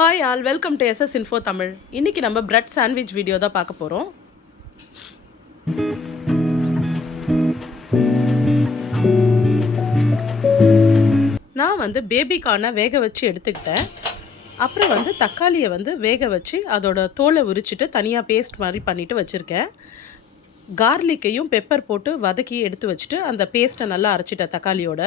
Hi all, welcome to SS info Tamil. இன்றைக்கி நம்ம bread sandwich video தான் பார்க்க போகிறோம். நான் பேபிக்கான வேக வச்சு எடுத்துக்கிட்டேன். அப்புறம் தக்காளியை வேக வச்சு அதோட தோலை உரிச்சிட்டு தனியாக பேஸ்ட் மாதிரி பண்ணிவிட்டு வச்சுருக்கேன். கார்லிக்கையும் பெப்பர் போட்டு வதக்கி எடுத்து வச்சுட்டு அந்த பேஸ்ட்டை நல்லா அரைச்சிட்டேன் தக்காளியோட.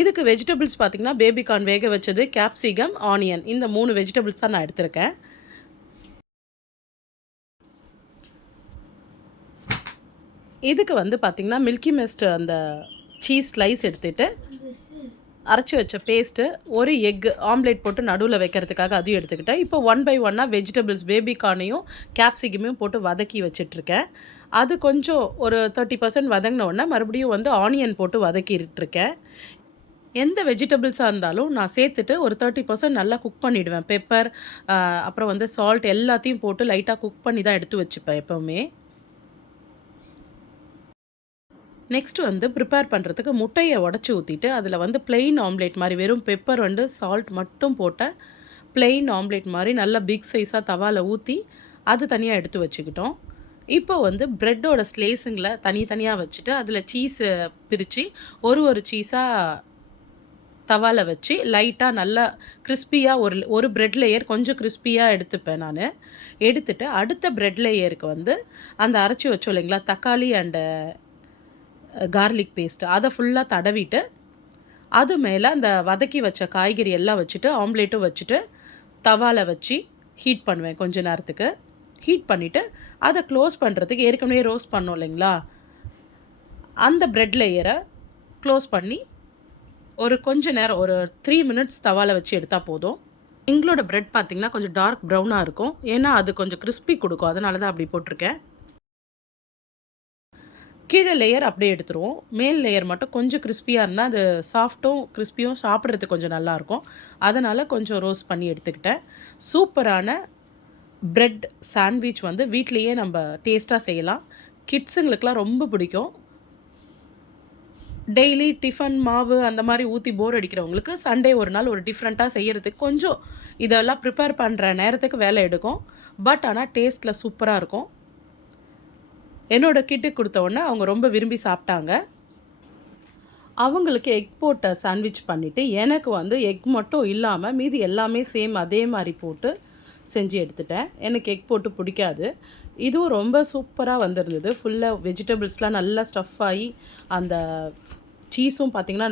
இதுக்கு வெஜிடபிள்ஸ் பார்த்திங்கன்னா பேபிகார்ன் வேக வச்சது, கேப்சிகம், ஆனியன், இந்த 3 வெஜிடபிள்ஸ் தான் நான் எடுத்திருக்கேன். இதுக்கு பார்த்திங்கன்னா மில்கி மிஸ்ட் அந்த சீஸ் ஸ்லைஸ் எடுத்துகிட்டு அரைச்சி வச்ச பேஸ்ட்டு, ஒரு எக் ஆம்லேட் போட்டு நடுவில் வைக்கிறதுக்காக அதையும் எடுத்துக்கிட்டேன். இப்போ 1 by 1 வெஜிடபிள்ஸ் பேபிகார்னையும் கேப்சிகமையும் போட்டு வதக்கி வச்சிட்ருக்கேன். அது கொஞ்சம் ஒரு 30% வதங்கின உடனே மறுபடியும் ஆனியன் போட்டு வதக்கிட்டுருக்கேன். எந்த வெஜிடபிள்ஸாக இருந்தாலும் நான் சேர்த்துட்டு ஒரு 30% நல்லா குக் பண்ணிவிடுவேன். பெப்பர் அப்புறம் சால்ட் எல்லாத்தையும் போட்டு லைட்டாக குக் பண்ணி தான் எடுத்து வச்சுப்பேன் எப்போவுமே. நெக்ஸ்ட்டு ப்ரிப்பேர் பண்ணுறதுக்கு முட்டையை உடச்சி ஊற்றிட்டு அதில் ப்ளெயின் ஆம்லேட் மாதிரி வெறும் பெப்பர் சால்ட் மட்டும் போட்ட ப்ளெயின் ஆம்லேட் மாதிரி நல்லா பிக் சைஸாக தவாவில் ஊற்றி அது தனியாக எடுத்து வச்சுக்கிட்டோம். இப்போ ப்ரெட்டோட ஸ்லேஸுங்களை தனித்தனியாக வச்சுட்டு அதில் சீஸை பிரித்து ஒரு சீஸாக தவாவில் வச்சு லைட்டாக நல்லா கிறிஸ்பியாக ஒரு ப்ரெட் லேயர் கொஞ்சம் கிறிஸ்பியாக எடுத்துப்பேன் நான். எடுத்துகிட்டு அடுத்த ப்ரெட் லேயருக்கு அந்த அரைச்சி வச்சோம் இல்லைங்களா தக்காளி அண்டு கார்லிக் பேஸ்ட்டு, அதை ஃபுல்லாக தடவிட்டு அது மேலே அந்த வதக்கி வச்ச காய்கறி எல்லாம் வச்சுட்டு ஆம்லேட்டும் வச்சுட்டு தவாவில் வச்சு ஹீட் பண்ணுவேன் கொஞ்ச நேரத்துக்கு. ஹீட் பண்ணிவிட்டு அதை க்ளோஸ் பண்ணுறதுக்கு ஏற்கனவே ரோஸ்ட் பண்ணோம் இல்லைங்களா அந்த ப்ரெட் லேயரை க்ளோஸ் பண்ணி ஒரு கொஞ்ச நேரம் ஒரு 3 minutes தவாவில் வச்சு எடுத்தால் போதும். எங்களோட ப்ரெட் பார்த்திங்கன்னா கொஞ்சம் டார்க் ப்ரௌனாக இருக்கும், ஏன்னா அது கொஞ்சம் கிறிஸ்பி கொடுக்கும், அதனால தான் அப்படி போட்டிருக்கேன். கீழே லேயர் அப்படியே எடுத்துருவோம், மேல் லேயர் மட்டும் கொஞ்சம் கிறிஸ்பியாக இருந்தால் அது சாஃப்ட்டும் கிறிஸ்பியும் சாப்பிட்றதுக்கு கொஞ்சம் நல்லாயிருக்கும், அதனால் கொஞ்சம் ரோஸ்ட் பண்ணி எடுத்துக்கிட்டேன். சூப்பரான ப்ரெட் சாண்ட்விச் வீட்லேயே நம்ம டேஸ்ட்டாக செய்யலாம். கிட்ஸுங்களுக்கெலாம் ரொம்ப பிடிக்கும். டெய்லி டிஃபன் மாவு அந்த மாதிரி ஊற்றி போர் அடிக்கிறவங்களுக்கு சண்டே ஒரு நாள் ஒரு டிஃப்ரெண்ட்டாக செய்கிறதுக்கு கொஞ்சம் இதெல்லாம் ப்ரிப்பேர் பண்ணுற நேரத்துக்கு வேலை எடுக்கும். பட் ஆனால் டேஸ்ட்டில் சூப்பராக இருக்கும். என்னோடய கிட்டுக்கு கொடுத்த உடனே அவங்க ரொம்ப விரும்பி சாப்பிட்டாங்க. அவங்களுக்கு எக் போட்ட சாண்ட்விச் பண்ணிவிட்டு எனக்கு எக் மட்டும் இல்லாமல் மீதி எல்லாமே சேம் அதே மாதிரி போட்டு செஞ்சு எடுத்துட்டேன். எனக்கு எக் போட்டு பிடிக்காது. இதுவும் ரொம்ப சூப்பராக வந்திருந்தது. ஃபுல்லாக வெஜிடபிள்ஸ்லாம் நல்லா ஸ்டஃப் ஆகி அந்த சீஸும் பார்த்திங்கன்னா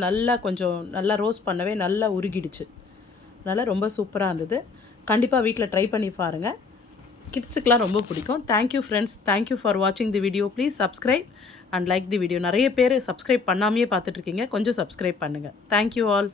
நல்லா ரோஸ்ட் பண்ணவே நல்லா உருகிடுச்சு. அதனால் ரொம்ப சூப்பராக இருந்தது. கண்டிப்பாக வீட்டில் ட்ரை பண்ணி பாருங்கள், கிட்ஸுக்கெலாம் ரொம்ப பிடிக்கும். தேங்க்யூ ஃப்ரெண்ட்ஸ், தேங்க்யூ ஃபார் வாட்சிங் the video. Please subscribe and like the video. நிறைய பேர் சப்ஸ்கிரைப் பண்ணாமையே பார்த்துட்ருக்கீங்க, கொஞ்சம் சப்ஸ்கிரைப் பண்ணுங்கள். Thank you all.